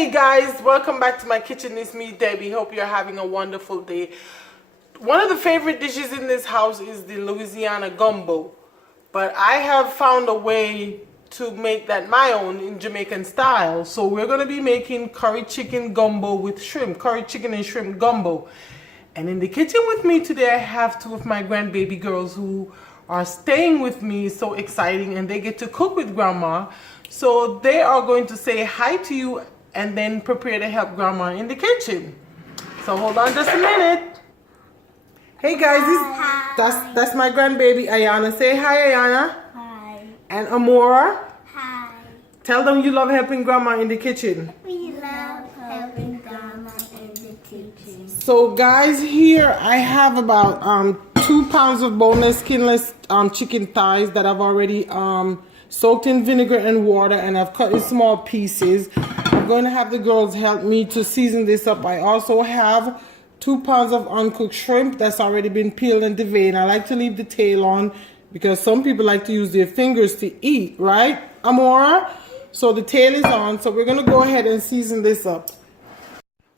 Hey guys, welcome back to my kitchen. It's me, Debbie. Hope you're having a wonderful day. One of the favorite dishes in this house is the Louisiana Gumbo, but I have found a way to make that my own in Jamaican style. So we're going to be making curry chicken gumbo with shrimp, curry chicken and shrimp gumbo. And in the kitchen with me today, I have two of my grandbaby girls who are staying with me. So exciting, and they get to cook with grandma. So they are going to say hi to you and then prepare to help grandma in the kitchen. So hold on just a minute. Hey guys, that's my grandbaby Ayana. Say hi, Ayana. Hi. And Amora. Hi. Tell them you love helping grandma in the kitchen. We love helping grandma in the kitchen. So guys, here I have about 2 pounds of boneless, skinless chicken thighs that I've already soaked in vinegar and water, and I've cut in small pieces. I'm going to have the girls help me to season this up. I also have 2 pounds of uncooked shrimp that's already been peeled and deveined. I like to leave the tail on because some people like to use their fingers to eat, right, Amora? So the tail is on, so we're going to go ahead and season this up.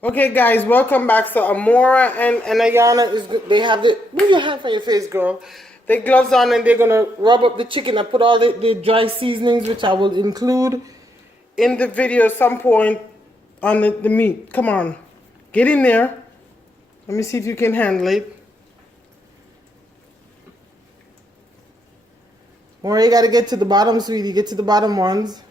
Okay guys, welcome back. So Amora and Ayana, they have the, move your hand from your face, girl. They gloves on, and they're gonna rub up the chicken. I put all the dry seasonings, which I will include in the video at some point on the meat. Come on, get in there. Let me see if you can handle it. Or you gotta get to the bottom, sweetie. Get to the bottom ones.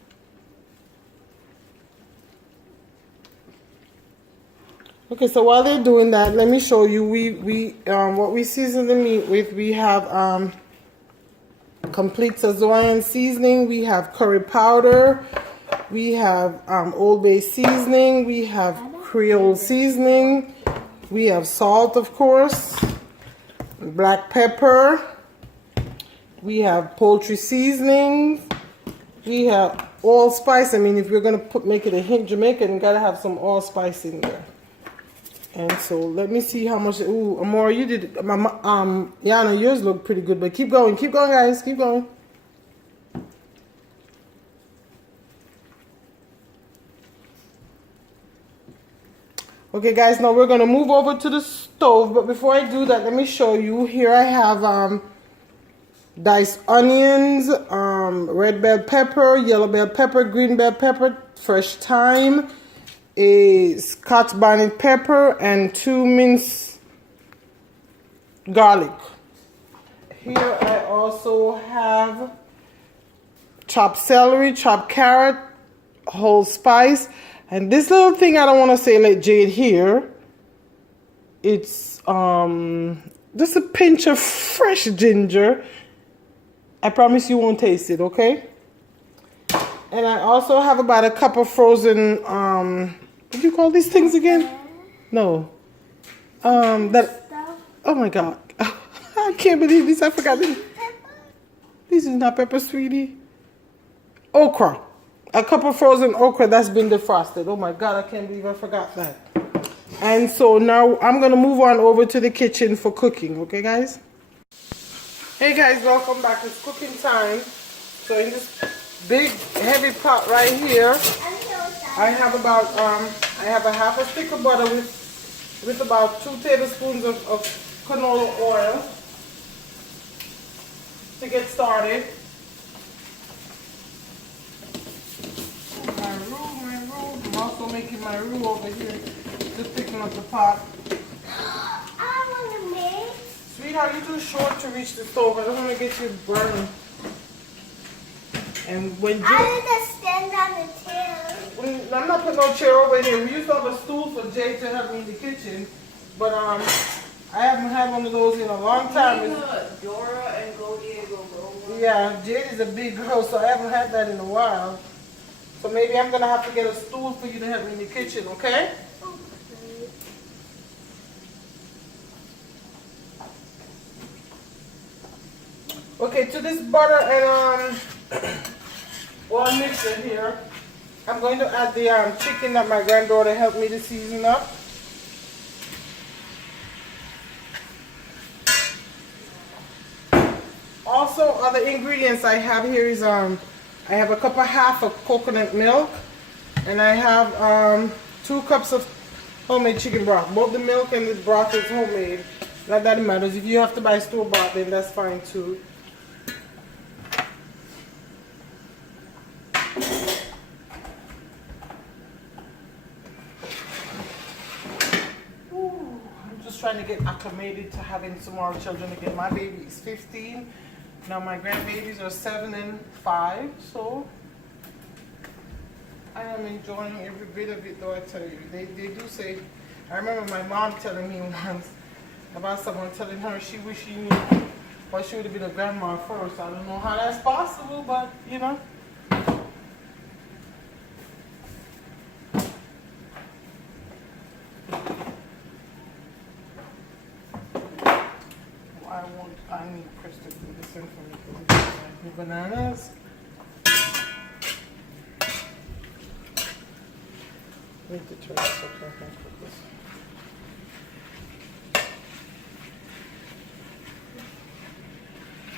Okay, so while they're doing that, let me show you what we season the meat with. We have complete Szechuan seasoning, we have curry powder, we have Old Bay seasoning, we have Creole seasoning, we have salt, of course, black pepper, we have poultry seasoning, we have allspice. I mean, if you're gonna make it a hint Jamaican, you gotta have some allspice in there. And so let me see how much. Ooh, Amora, you did. Yana, yours look pretty good, but keep going, guys, keep going. Okay, guys, now we're gonna move over to the stove. But before I do that, let me show you. Here I have diced onions, red bell pepper, yellow bell pepper, green bell pepper, fresh thyme, a Scotch bonnet pepper, and 2 minced garlic. Here I also have chopped celery, chopped carrot, whole spice, and this little thing I don't want to say like Jade here. It's just a pinch of fresh ginger. I promise you won't taste it, okay? And I also have about a cup of frozen, what do you call these things again? No. Oh my God. I can't believe this. I forgot this. This is not pepper, sweetie. Okra. A cup of frozen okra that's been defrosted. Oh my God, I can't believe I forgot that. And so now I'm going to move on over to the kitchen for cooking. Okay, guys? Hey guys, welcome back. It's cooking time. So in this big heavy pot right here, I have about I have a half a stick of butter with about 2 tablespoons of canola oil to get started. My roux. I'm also making my roux over here, just picking up the pot. I want to make. Sweetheart, you're too short to reach the stove. I don't want to get you burned. And when I need to stand on the chair. I'm not putting no chair over here. We used to have a stool for Jay to help me in the kitchen, but I haven't had one of those in a long time. Dora and Go Diego. Yeah, Jade is a big girl, so I haven't had that in a while. So maybe I'm gonna have to get a stool for you to help me in the kitchen, okay? Okay, to this butter and oil mixture here, I'm going to add the chicken that my granddaughter helped me to season up. Also, other ingredients I have here is I have a cup and a half of coconut milk. And I have 2 cups of homemade chicken broth. Both the milk and the broth is homemade. Not that it matters. If you have to buy store-bought, then that's fine too. I'm just trying to get acclimated to having some more children again. My baby is 15. Now my grandbabies are 7 and 5. So I am enjoying every bit of it, though, I tell you. They do say, I remember my mom telling me once about someone telling her she wished she knew why she would have been a grandma first. I don't know how that's possible, but you know. I need Chris to do this in for me because it's like the bananas. I need to turn this up so I can cook this.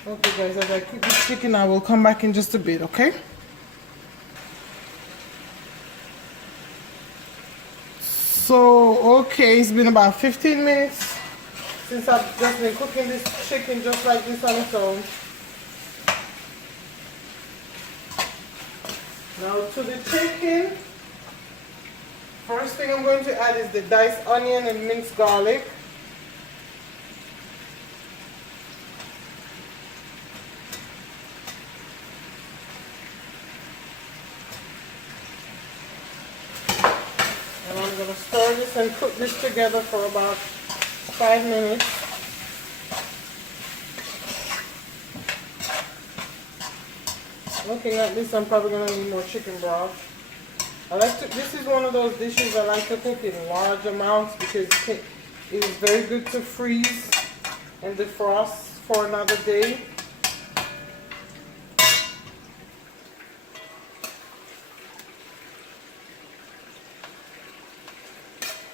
Okay guys, as I cook this chicken, I will come back in just a bit, okay? So, okay, it's been about 15 minutes since I've just been cooking this chicken just like this on its own. Now to the chicken, first thing I'm going to add is the diced onion and minced garlic. And I'm going to stir this and cook this together for about 5 minutes. Looking at this, I'm probably going to need more chicken broth. This is one of those dishes I like to cook in large amounts because it is very good to freeze and defrost for another day.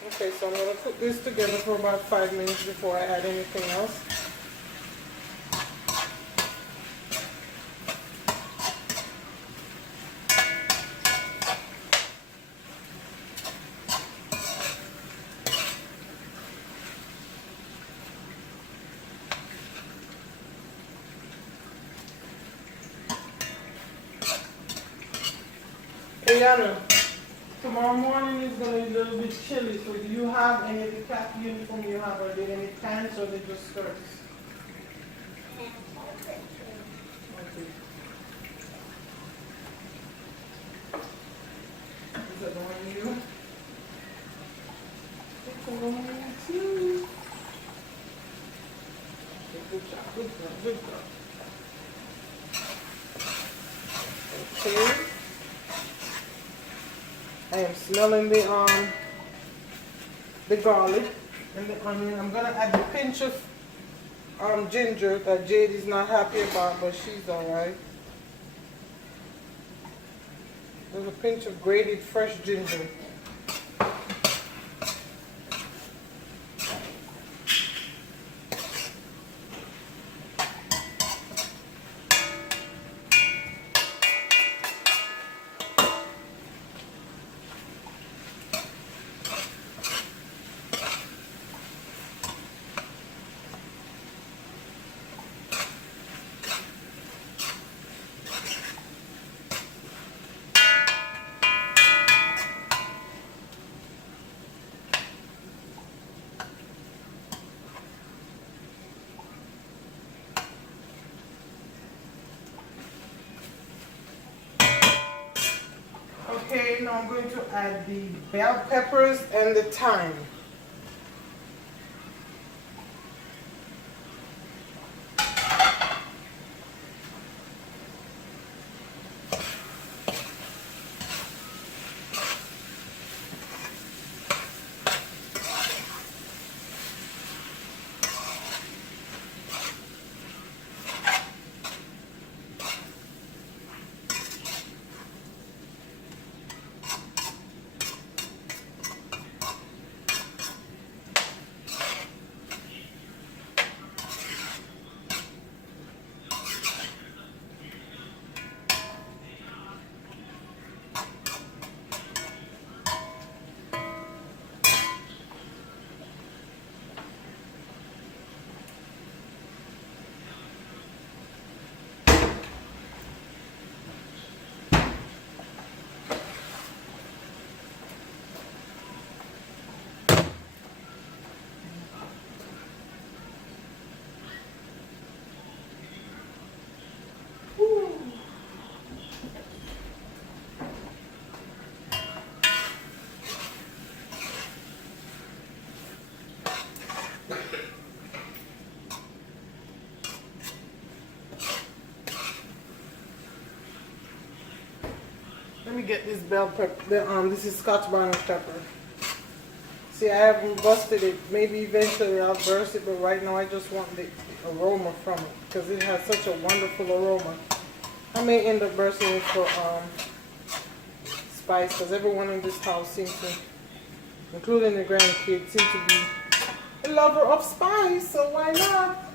Okay, so I'm going to cook this together for about 5 minutes before I add anything else. Ayana, tomorrow morning is going to be a little bit chilly, so do you have any of the cat uniform you have? Are there any pants or are they just skirts? Okay. Is that the one you? It's the one too. Okay, good job, good job, good job. Okay. I am smelling the garlic and the onion. I'm gonna add a pinch of ginger that Jade is not happy about, but she's alright. There's a pinch of grated fresh ginger. Okay, now I'm going to add the bell peppers and the thyme. get this bell pepper. This is Scotch bonnet pepper. See, I haven't busted it. Maybe eventually I'll burst it, but right now I just want the aroma from it because it has such a wonderful aroma. I may end up bursting it for spice because everyone in this house seems to, including the grandkids, seem to be a lover of spice, so why not?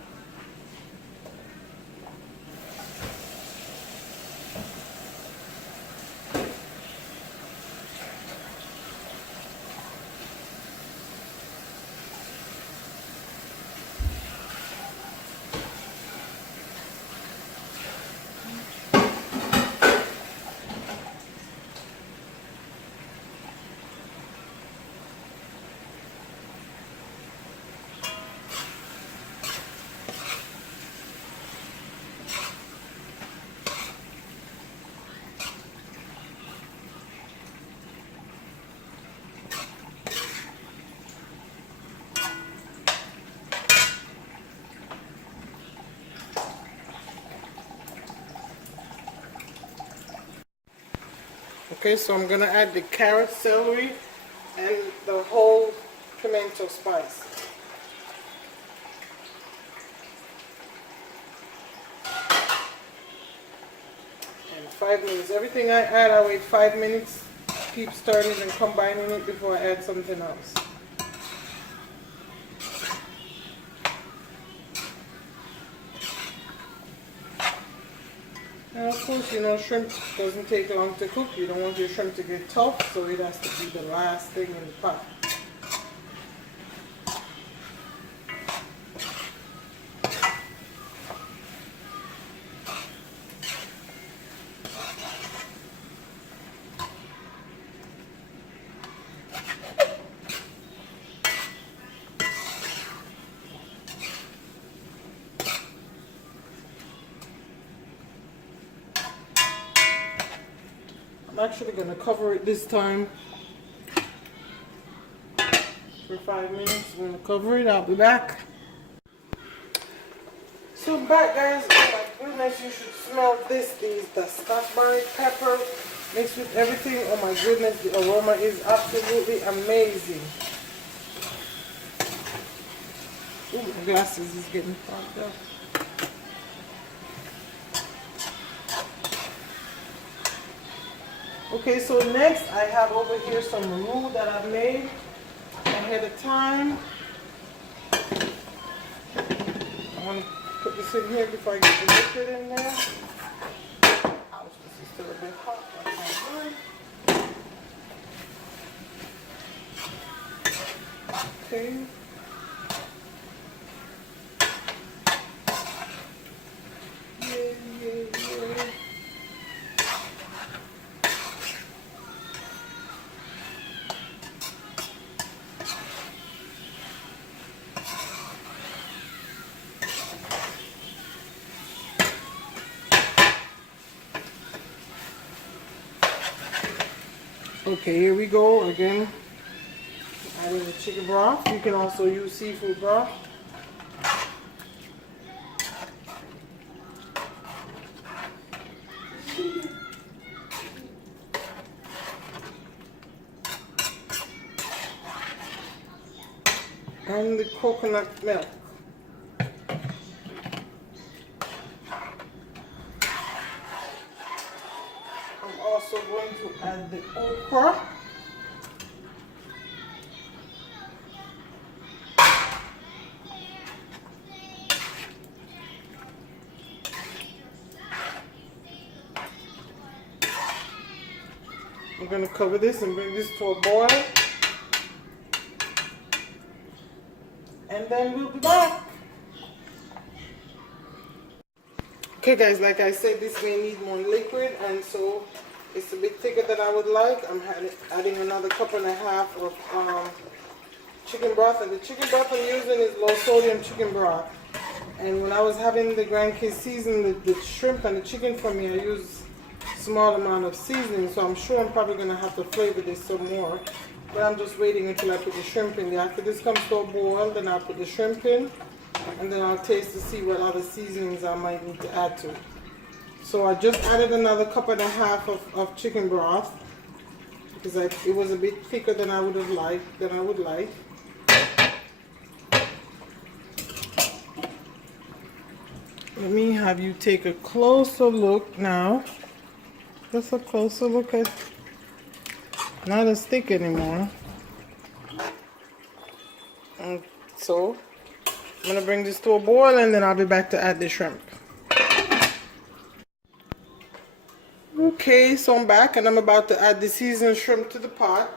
Okay, so I'm gonna add the carrot, celery, and the whole pimento spice. And 5 minutes. Everything I add, I wait 5 minutes, keep stirring it and combining it before I add something else. And of course, you know, shrimp doesn't take long to cook. You don't want your shrimp to get tough, so it has to be the last thing in the pot. I'm actually going to cover it this time for 5 minutes. I'm going to cover it. I'll be back. So back, guys. Oh my goodness, you should smell this. The Scotch bonnet pepper mixed with everything. Oh my goodness, the aroma is absolutely amazing. Ooh, my glasses is getting fogged up. Okay, so next I have over here some roux that I've made ahead of time. I want to put this in here before I get the liquid in there. Ouch, this is still a bit hot. That's not good. Okay. Yeah. Okay, here we go again. Adding the chicken broth. You can also use seafood broth. And the coconut milk. I'm also going to add the okra. I'm going to cover this and bring this to a boil. And then we'll be back. Okay guys, like I said, this may need more liquid, and so it's a bit thicker than I would like. I'm adding another cup and a half of chicken broth, and the chicken broth I'm using is low sodium chicken broth. And when I was having the grandkids season the shrimp and the chicken for me, I used a small amount of seasoning, so I'm sure I'm probably going to have to flavor this some more. But I'm just waiting until I put the shrimp in there. After this comes to a boil, then I'll put the shrimp in, and then I'll taste to see what other seasonings I might need to add to it. So I just added another cup and a half of chicken broth. because it was a bit thicker than I would like. Let me have you take a closer look now. Just a closer look at, not as thick anymore. And so I'm gonna bring this to a boil and then I'll be back to add the shrimp. Okay, so I'm back and I'm about to add the seasoned shrimp to the pot.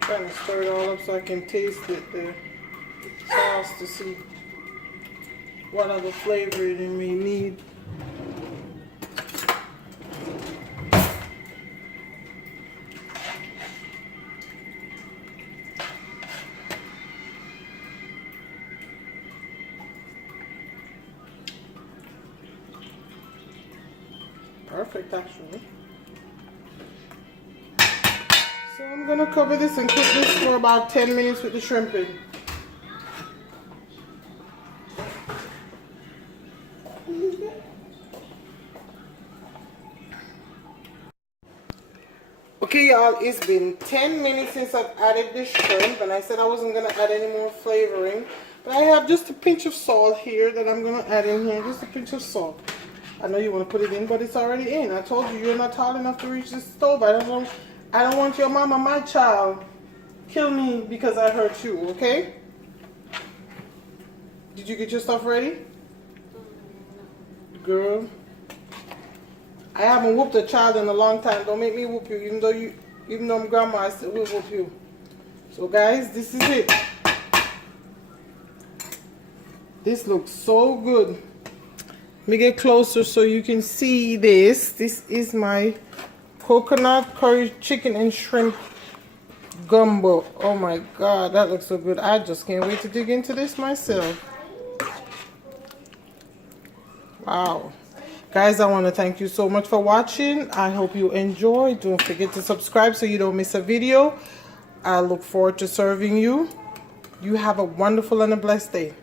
Trying to stir it all up so I can taste it, the sauce, to see what other flavor it may need. Perfect, actually. So I'm gonna cover this and cook this for about 10 minutes with the shrimp in. Okay, y'all, it's been 10 minutes since I've added the shrimp, and I said I wasn't gonna add any more flavoring, but I have just a pinch of salt here that I'm gonna add in here, just a pinch of salt. I know you want to put it in, but it's already in. I told you, you're not tall enough to reach the stove. I don't want your mama, my child, kill me because I hurt you, okay? Did you get your stuff ready? Girl, I haven't whooped a child in a long time. Don't make me whoop you, even though I'm grandma, I still will whoop you. So guys, this is it. This looks so good. Let me get closer so you can see this. This is my coconut curry chicken and shrimp gumbo. Oh my god, that looks so good. I just can't wait to dig into this myself. Wow. Guys, I want to thank you so much for watching. I hope you enjoy. Don't forget to subscribe so you don't miss a video. I look forward to serving you. You have a wonderful and a blessed day.